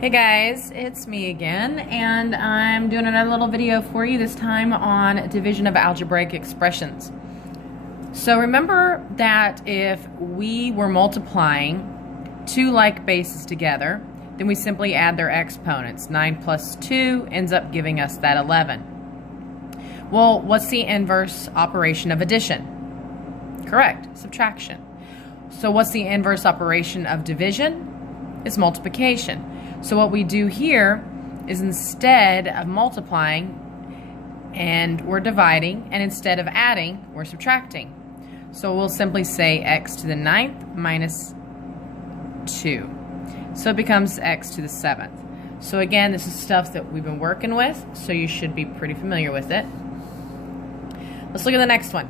Hey guys, it's me again, and I'm doing another little video for you, this time on division of algebraic expressions. So remember that if we were multiplying two like bases together, then we simply add their exponents. 9 plus 2 ends up giving us that 11. Well, what's the inverse operation of addition? Correct, subtraction. So what's the inverse operation of division? It's multiplication. So what we do here is, instead of multiplying and we're dividing, and instead of adding, we're subtracting. So we'll simply say x to the 9th minus 2. So it becomes x to the 7th. So again, this is stuff that we've been working with, so you should be pretty familiar with it. Let's look at the next one.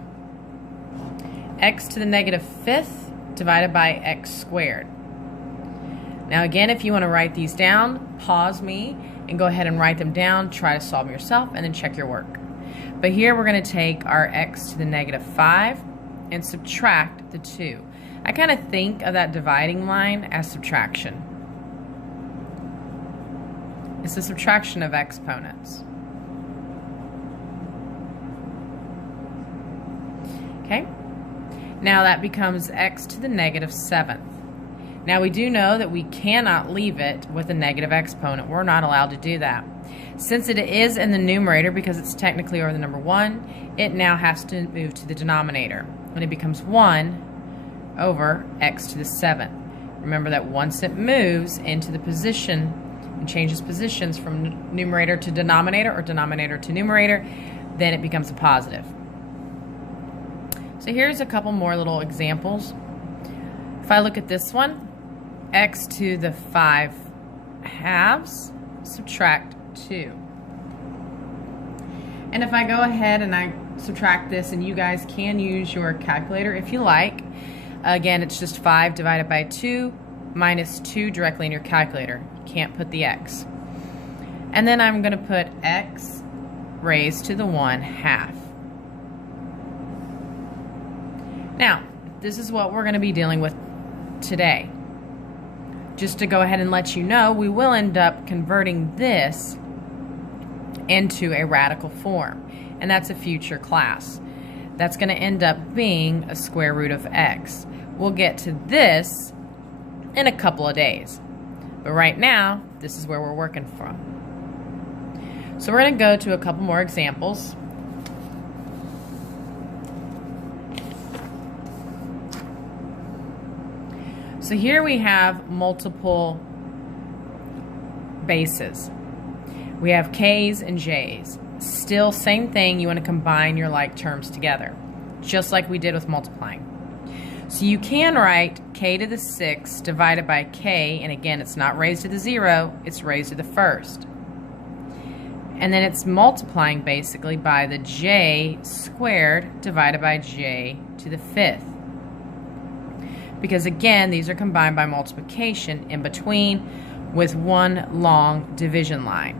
X to the negative 5th divided by x squared. Now again, if you want to write these down, pause me and go ahead and write them down, try to solve them yourself, and then check your work. But here we're going to take our x to the negative 5 and subtract the 2. I kind of think of that dividing line as subtraction. It's the subtraction of exponents. Okay? Now that becomes x to the negative 7th. Now we do know that we cannot leave it with a negative exponent. We're not allowed to do that. Since it is in the numerator, because it's technically over the number 1, it now has to move to the denominator. And it becomes 1 over x to the 7th. Remember that once it moves into the position and changes positions from numerator to denominator or denominator to numerator, then it becomes a positive. So here's a couple more little examples. If I look at this one, x to the 5 halves, subtract 2. And if I go ahead and I subtract this, and you guys can use your calculator if you like, again, it's just 5 divided by 2 minus 2 directly in your calculator. You can't put the x. And then I'm going to put x raised to the 1 half. Now, this is what we're going to be dealing with today. Just to go ahead and let you know, we will end up converting this into a radical form, and that's a future class. That's going to end up being a square root of x. We'll get to this in a couple of days, but right now this is where we're working from. So we're going to go to a couple more examples. So here we have multiple bases. We have k's and j's. Still same thing, you want to combine your like terms together, just like we did with multiplying. So you can write k to the 6th divided by k, and again, it's not raised to the 0, it's raised to the 1st. And then it's multiplying basically by the j squared divided by j to the 5th. Because again, these are combined by multiplication in between with one long division line.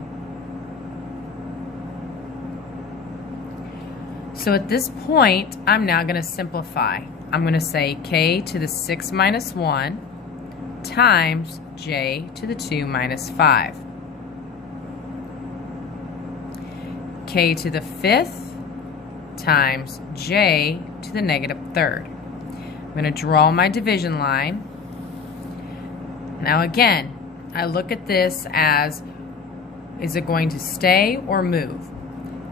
So at this point, I'm now going to simplify. I'm going to say k to the 6 minus 1 times j to the 2 minus 5. K to the 5th times j to the negative 3rd. I'm going to draw my division line. Now again, I look at this as, is it going to stay or move?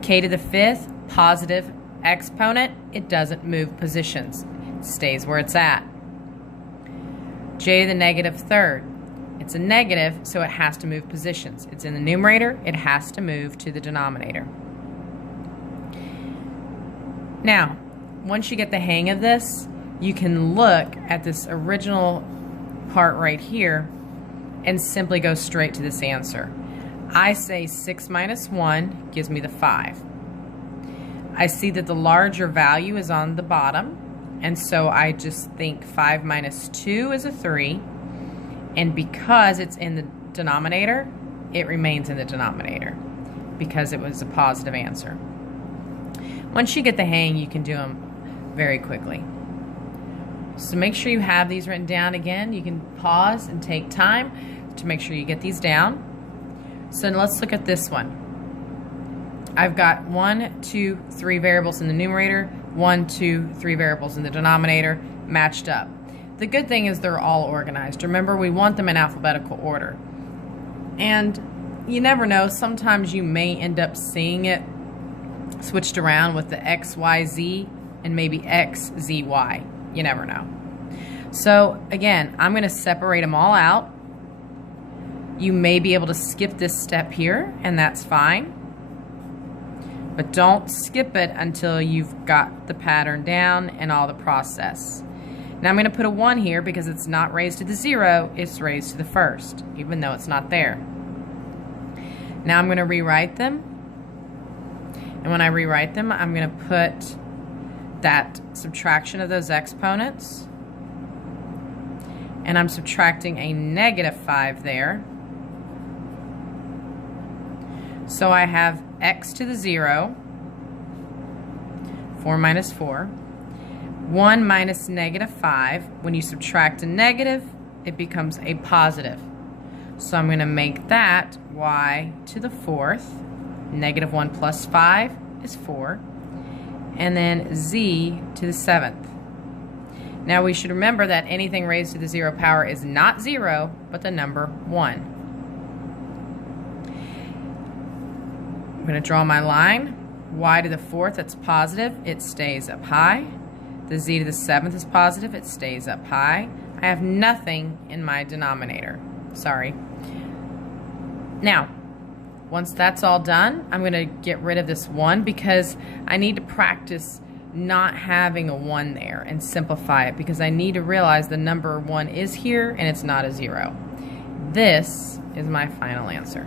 K to the 5th, positive exponent, it doesn't move positions. It stays where it's at. J to the negative 3rd, it's a negative, so it has to move positions. It's in the numerator, it has to move to the denominator. Now, once you get the hang of this, you can look at this original part right here and simply go straight to this answer. I say 6 minus 1 gives me the 5. I see that the larger value is on the bottom, and so I just think 5 minus 2 is a 3, and because it's in the denominator, it remains in the denominator because it was a positive answer. Once you get the hang, you can do them very quickly. So make sure you have these written down again. You can pause and take time to make sure you get these down. So let's look at this one. I've got 1, 2, 3 variables in the numerator, 1, 2, 3 variables in the denominator, matched up. The good thing is they're all organized. Remember, we want them in alphabetical order. And you never know, sometimes you may end up seeing it switched around with the X, Y, Z, and maybe X, Z, Y. You never know. So again, I'm going to separate them all out. You may be able to skip this step here, and that's fine. But don't skip it until you've got the pattern down and all the process. Now I'm going to put a 1 here because it's not raised to the 0, it's raised to the first, even though it's not there. Now I'm going to rewrite them. And when I rewrite them, I'm going to put that subtraction of those exponents. And I'm subtracting a -5 there. So I have x to the 0, 4 minus 4. 1 minus -5, when you subtract a negative, it becomes a positive. So I'm going to make that y to the 4th. -1 plus 5 is 4. And then z to the 7th. Now we should remember that anything raised to the 0 power is not 0, but the number 1. I'm going to draw my line. Y to the 4th, that's positive, it stays up high. The z to the 7th is positive, it stays up high. I have nothing in my denominator. Sorry. Now, once that's all done, I'm going to get rid of this 1 because I need to practice not having a 1 there and simplify it, because I need to realize the number 1 is here and it's not a 0. This is my final answer.